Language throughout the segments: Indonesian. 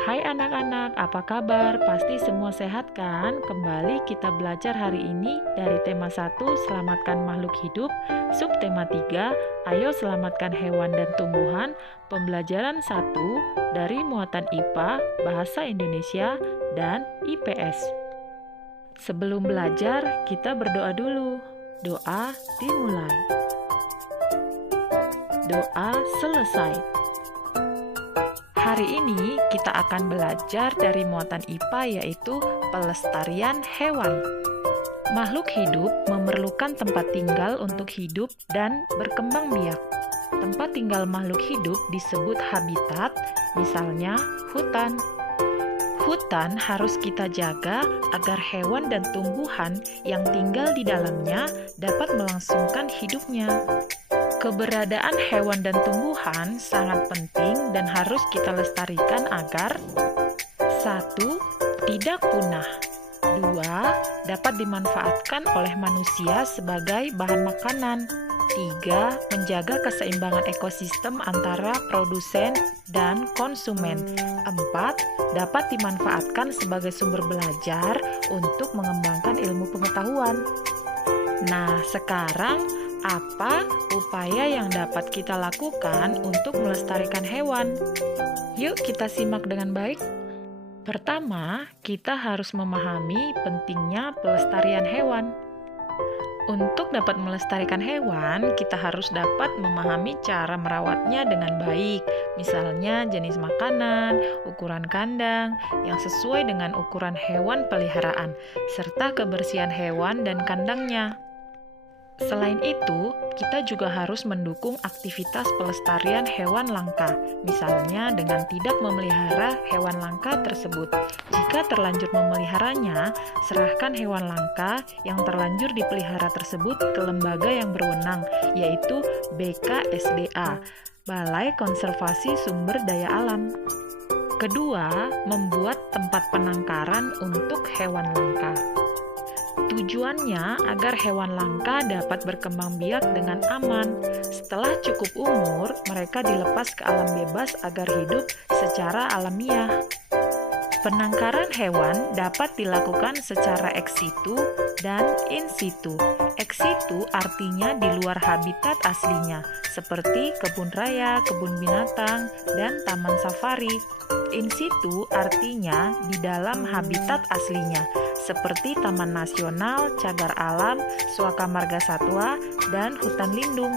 Hai anak-anak, apa kabar? Pasti semua sehat kan? Kembali kita belajar hari ini dari tema 1, selamatkan makhluk hidup, subtema 3, ayo selamatkan hewan dan tumbuhan, pembelajaran 1 dari muatan IPA, Bahasa Indonesia, dan IPS. Sebelum belajar, kita berdoa dulu. Doa dimulai. Doa selesai. Hari ini kita akan belajar dari muatan IPA yaitu pelestarian hewan. Makhluk hidup memerlukan tempat tinggal untuk hidup dan berkembang biak. Tempat tinggal makhluk hidup disebut habitat, misalnya hutan. Hutan harus kita jaga agar hewan dan tumbuhan yang tinggal di dalamnya dapat melangsungkan hidupnya. Keberadaan hewan dan tumbuhan sangat penting dan harus kita lestarikan agar 1. Tidak punah. 2. Dapat dimanfaatkan oleh manusia sebagai bahan makanan. 3. Menjaga keseimbangan ekosistem antara produsen dan konsumen. 4. Dapat dimanfaatkan sebagai sumber belajar untuk mengembangkan ilmu pengetahuan. Nah, sekarang apa upaya yang dapat kita lakukan untuk melestarikan hewan? Yuk kita simak dengan baik. Pertama, kita harus memahami pentingnya pelestarian hewan. Untuk dapat melestarikan hewan, kita harus dapat memahami cara merawatnya dengan baik. Misalnya jenis makanan, ukuran kandang yang sesuai dengan ukuran hewan peliharaan, serta kebersihan hewan dan kandangnya. Selain itu, kita juga harus mendukung aktivitas pelestarian hewan langka, misalnya dengan tidak memelihara hewan langka tersebut. Jika terlanjur memeliharanya, serahkan hewan langka yang terlanjur dipelihara tersebut ke lembaga yang berwenang, yaitu BKSDA, Balai Konservasi Sumber Daya Alam. Kedua, membuat tempat penangkaran untuk hewan langka. Tujuannya agar hewan langka dapat berkembang biak dengan aman. Setelah cukup umur, mereka dilepas ke alam bebas agar hidup secara alamiah. Penangkaran hewan dapat dilakukan secara ex situ dan in situ. Ex situ artinya di luar habitat aslinya, seperti kebun raya, kebun binatang, dan taman safari. In situ artinya di dalam habitat aslinya, seperti taman nasional, cagar alam, suaka marga satwa, dan hutan lindung.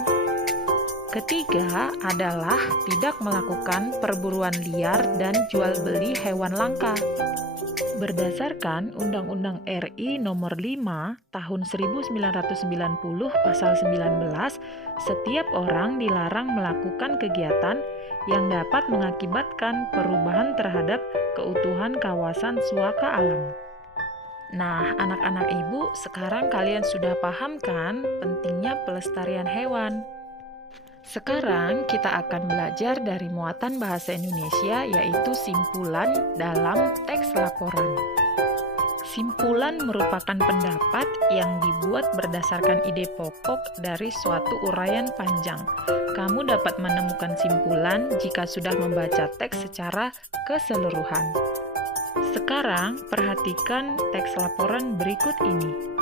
Ketiga adalah tidak melakukan perburuan liar dan jual beli hewan langka. Berdasarkan Undang-Undang RI Nomor 5 Tahun 1990 Pasal 19, setiap orang dilarang melakukan kegiatan yang dapat mengakibatkan perubahan terhadap keutuhan kawasan suaka alam. Nah, anak-anak ibu, sekarang kalian sudah paham kan pentingnya pelestarian hewan? Sekarang kita akan belajar dari muatan bahasa Indonesia, yaitu simpulan dalam teks laporan. Simpulan merupakan pendapat yang dibuat berdasarkan ide pokok dari suatu uraian panjang. Kamu dapat menemukan simpulan jika sudah membaca teks secara keseluruhan. Sekarang, perhatikan teks laporan berikut ini.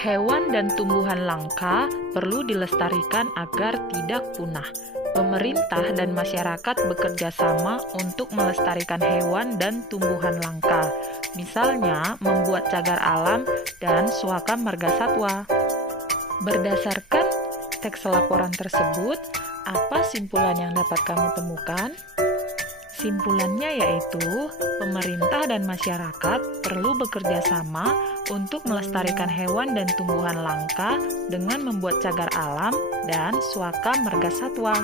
Hewan dan tumbuhan langka perlu dilestarikan agar tidak punah. Pemerintah dan masyarakat bekerja sama untuk melestarikan hewan dan tumbuhan langka, misalnya membuat cagar alam dan suaka marga satwa. Berdasarkan teks laporan tersebut, apa simpulan yang dapat kamu temukan? Simpulannya yaitu, pemerintah dan masyarakat perlu bekerja sama untuk melestarikan hewan dan tumbuhan langka dengan membuat cagar alam dan suaka marga satwa.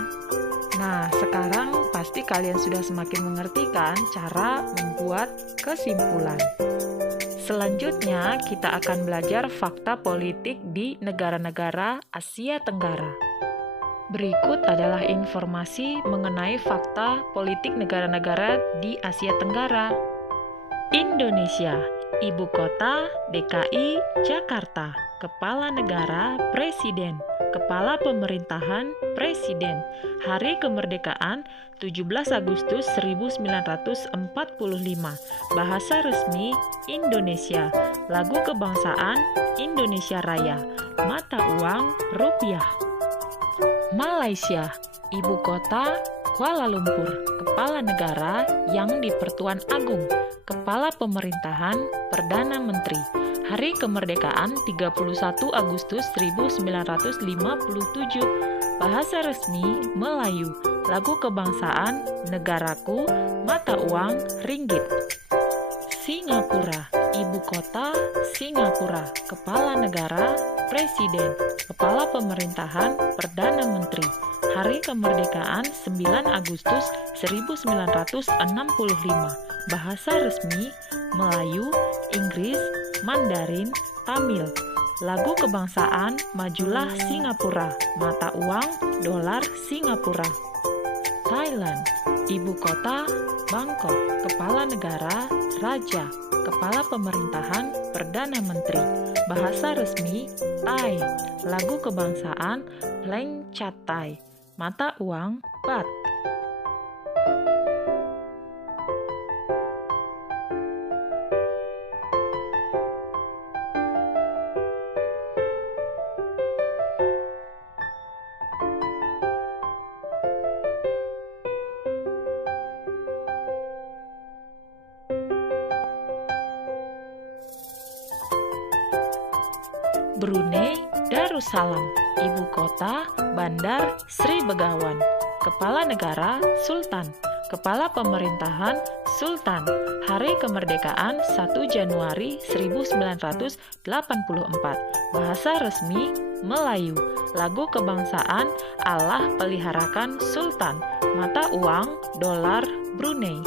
Nah, sekarang pasti kalian sudah semakin mengerti kan cara membuat kesimpulan. Selanjutnya, kita akan belajar fakta politik di negara-negara Asia Tenggara. Berikut adalah informasi mengenai fakta politik negara-negara di Asia Tenggara. Indonesia, Ibu kota DKI Jakarta, Kepala Negara Presiden, Kepala Pemerintahan Presiden. Hari kemerdekaan 17 Agustus 1945. Bahasa resmi Indonesia. Lagu kebangsaan Indonesia Raya. Mata uang rupiah. Malaysia. Ibu kota Kuala Lumpur. Kepala negara yang di-Pertuan Agung. Kepala Pemerintahan Perdana Menteri. Hari kemerdekaan 31 Agustus 1957. Bahasa resmi Melayu. Lagu kebangsaan Negaraku. Mata uang ringgit. Singapura. Ibu kota Singapura. Kepala negara Presiden. Kepala Pemerintahan Perdana Menteri. Hari kemerdekaan 9 Agustus 1965. Bahasa resmi Melayu, Inggris, Mandarin, Tamil. Lagu kebangsaan Majulah Singapura. Mata uang dolar Singapura. Thailand. Ibu kota Bangkok. Kepala negara Raja. Kepala Pemerintahan Perdana Menteri. Bahasa resmi Thai. Lagu kebangsaan Pleng Chat Thai. Mata uang Baht. Brunei Darussalam. Ibu kota Bandar Sri Begawan. Kepala negara Sultan. Kepala Pemerintahan Sultan. Hari kemerdekaan 1 Januari 1984. Bahasa resmi Melayu. Lagu kebangsaan Allah peliharakan Sultan. Mata uang dolar Brunei.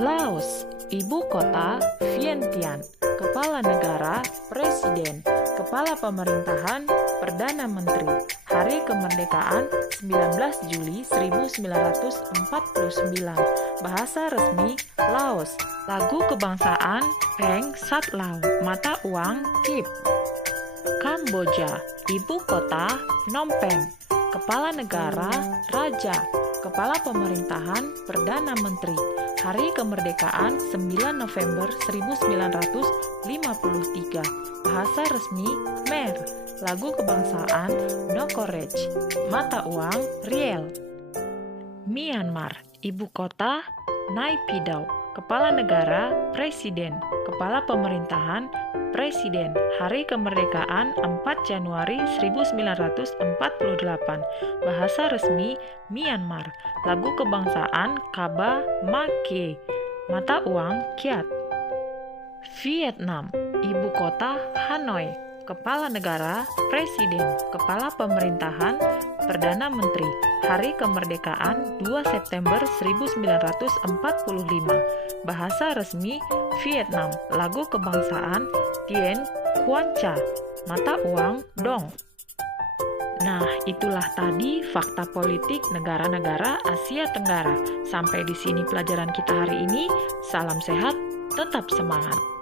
Laos. Ibu kota Vientiane. Kepala negara Presiden. Kepala Pemerintahan Perdana Menteri. Hari kemerdekaan 19 Juli 1949. Bahasa resmi Laos. Lagu kebangsaan Peng Sat Lao. Mata uang Kip. Kamboja. Ibu kota Phnom Penh. Kepala negara Raja. Kepala Pemerintahan Perdana Menteri. Hari kemerdekaan 9 November 1953. Bahasa resmi Khmer. Lagu kebangsaan Nokorech. Mata uang riel. Myanmar. Ibu kota Naypyidaw. Kepala negara Presiden. Kepala Pemerintahan Presiden. Hari kemerdekaan 4 Januari 1948. Bahasa resmi Myanmar. Lagu kebangsaan Kaba Make. Mata uang Kyat. Vietnam. Ibu kota Hanoi. Kepala negara Presiden. Kepala Pemerintahan Perdana Menteri. Hari kemerdekaan 2 September 1945. Bahasa resmi Vietnam. Lagu kebangsaan Dien Quan Cha. Mata uang Dong. Nah, itulah tadi fakta politik negara-negara Asia Tenggara. Sampai di sini pelajaran kita hari ini. Salam sehat, tetap semangat.